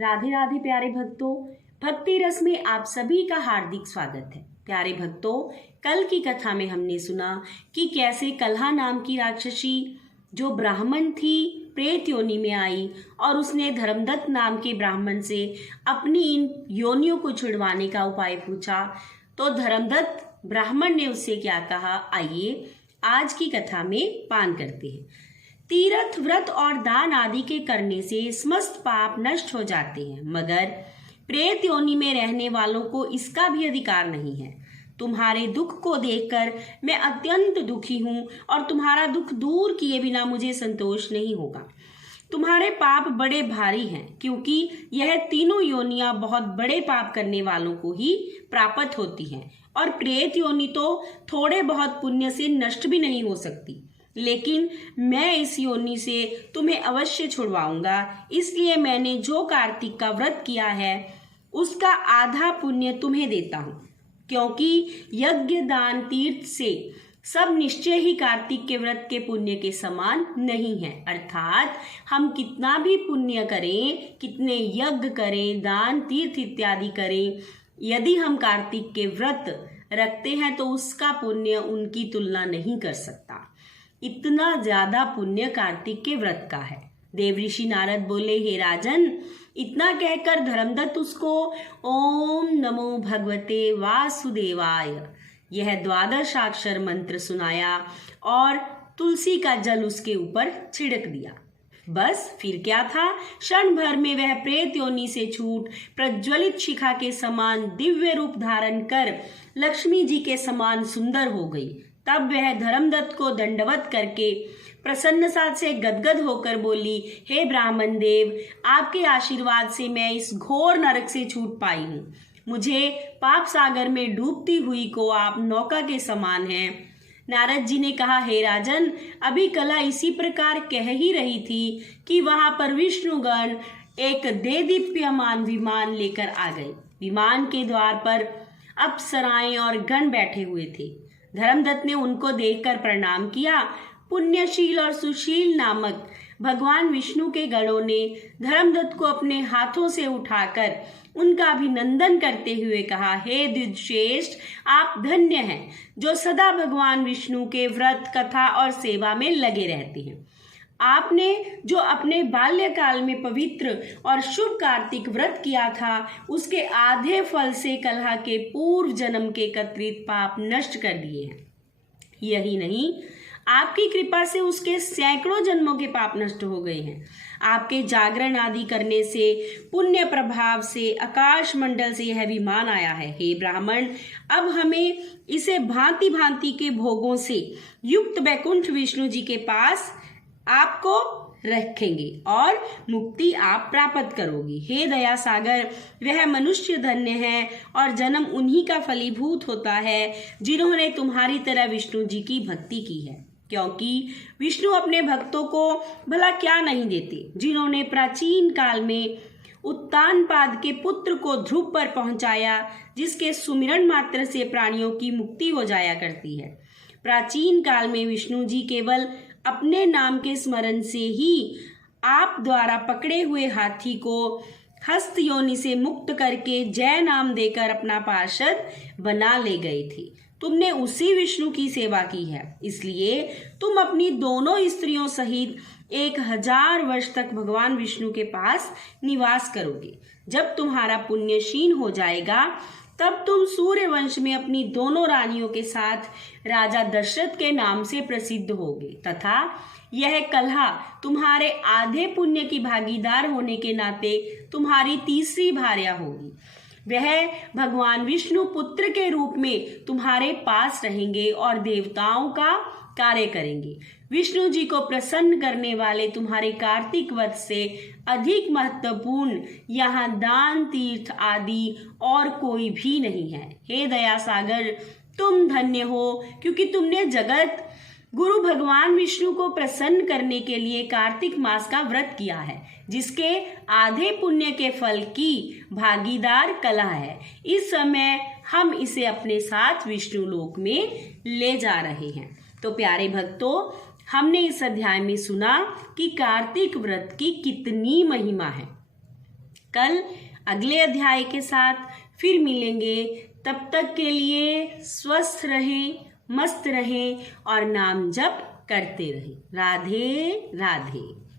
राधे राधे प्यारे भक्तों, भक्ति रस में आप सभी का हार्दिक स्वागत है। प्यारे भक्तों, कल की कथा में हमने सुना कि कैसे कलहा नाम की राक्षसी जो ब्राह्मण थी प्रेत योनि में आई और उसने धर्मदत्त नाम के ब्राह्मण से अपनी इन योनियों को छुड़वाने का उपाय पूछा। तो धर्मदत्त ब्राह्मण ने उससे क्या कहा, आइए आज की कथा में पान करते हैं। तीर्थ व्रत और दान आदि के करने से समस्त पाप नष्ट हो जाते हैं, मगर प्रेत योनि में रहने वालों को इसका भी अधिकार नहीं है। तुम्हारे दुख को देखकर मैं अत्यंत दुखी हूँ और तुम्हारा दुख दूर किए बिना मुझे संतोष नहीं होगा। तुम्हारे पाप बड़े भारी हैं, क्योंकि यह तीनों योनियां बहुत बड़े पाप करने वालों को ही प्राप्त होती हैं और प्रेत योनि तो थोड़े बहुत पुण्य से नष्ट भी नहीं हो सकती। लेकिन मैं इस योनि से तुम्हें अवश्य छुड़वाऊंगा, इसलिए मैंने जो कार्तिक का व्रत किया है उसका आधा पुण्य तुम्हें देता हूँ, क्योंकि यज्ञ दान तीर्थ से सब निश्चय ही कार्तिक के व्रत के पुण्य के समान नहीं है। अर्थात हम कितना भी पुण्य करें, कितने यज्ञ करें, दान तीर्थ इत्यादि करें, यदि हम कार्तिक के व्रत रखते हैं तो उसका पुण्य उनकी तुलना नहीं कर सकता। इतना ज्यादा पुण्य कार्तिक के व्रत का है। देवऋषि नारद बोले, हे राजन, इतना कहकर धर्मदत्त उसको ओम नमो भगवते वासुदेवाय यह 12 मंत्र सुनाया और तुलसी का जल उसके ऊपर छिड़क दिया। बस फिर क्या था, क्षण भर में वह प्रेत योनि से छूट प्रज्वलित शिखा के समान दिव्य रूप धारण कर लक्ष्मी जी के समान सुंदर हो गई। तब वह धर्मदत्त को दंडवत करके प्रसन्नता से गदगद होकर बोली, हे ब्राह्मण देव, आपके आशीर्वाद से मैं इस घोर नरक से छूट पाई हूँ। मुझे पाप सागर में डूबती हुई को आप नौका के समान हैं। नारद जी ने कहा, हे राजन, अभी कला इसी प्रकार कह ही रही थी कि वहां पर विष्णुगण एक देदीप्यमान विमान लेकर आ गए। विमान के द्वार पर अप्सराएं और गण बैठे हुए थे। धर्मदत्त ने उनको देखकर प्रणाम किया। पुण्यशील और सुशील नामक भगवान विष्णु के गणों ने धर्मदत्त को अपने हाथों से उठाकर उनका अभिनंदन करते हुए कहा, हे द्विजश्रेष्ठ, आप धन्य हैं जो सदा भगवान विष्णु के व्रत, कथा और सेवा में लगे रहते हैं। आपने जो अपने बाल्यकाल में पवित्र और शुभ कार्तिक व्रत किया था, उसके आधे फल से कलहा के पूर्व जन्म के एकत्रित पाप नष्ट कर दिए हैं। यही नहीं, आपकी कृपा से उसके सैकड़ों जन्मों के पाप नष्ट हो गए हैं। आपके जागरण आदि करने से, पुण्य प्रभाव से आकाश मंडल से यह विमान आया है। हे ब्राह्मण, अब हमें इसे भांति भांति के भोगों से युक्त वैकुंठ विष्णु जी के पास आपको रखेंगे और मुक्ति आप प्राप्त करोगी। हे दया सागर, वह मनुष्य धन्य है और जन्म उन्हीं का फलीभूत होता है जिन्होंने तुम्हारी तरह विष्णु जी की भक्ति की है, क्योंकि विष्णु अपने भक्तों को भला क्या नहीं देते। जिन्होंने प्राचीन काल में उत्तानपाद के पुत्र को ध्रुव पर पहुंचाया, जिसके सुमिरन मात्र से प्राणियों की मुक्ति हो जाया करती है। प्राचीन काल में विष्णु जी केवल अपने नाम के स्मरण से ही आप द्वारा पकड़े हुए हाथी को हस्त योनि से मुक्त करके जय नाम देकर अपना पार्षद बना ले गए थे। तुमने उसी विष्णु की सेवा की है, इसलिए तुम अपनी दोनों स्त्रियों सहित 1000 वर्ष तक भगवान विष्णु के पास निवास करोगे। जब तुम्हारा पुण्य क्षीण हो जाएगा, तब तुम सूर्य वंश में अपनी दोनों रानियों के साथ राजा दशरथ के नाम से प्रसिद्ध होगे तथा यह कलहा तुम्हारे आधे पुण्य की भागीदार होने के नाते तुम्हारी तीसरी भार्या होगी। वह भगवान विष्णु पुत्र के रूप में तुम्हारे पास रहेंगे और देवताओं का कार्य करेंगे। विष्णु जी को प्रसन्न करने वाले तुम्हारे कार्तिक व्रत से अधिक महत्वपूर्ण यहाँ दान तीर्थ आदि और कोई भी नहीं है। हे दया सागर, तुम धन्य हो, क्योंकि तुमने जगत गुरु भगवान विष्णु को प्रसन्न करने के लिए कार्तिक मास का व्रत किया है, जिसके आधे पुण्य के फल की भागीदार कलहा है। इस समय हम इसे अपने साथ विष्णु लोक में ले जा रहे हैं। तो प्यारे भक्तों, हमने इस अध्याय में सुना कि कार्तिक व्रत की कितनी महिमा है। कल अगले अध्याय के साथ फिर मिलेंगे। तब तक के लिए स्वस्थ रहें, मस्त रहें और नाम जप करते रहें। राधे राधे।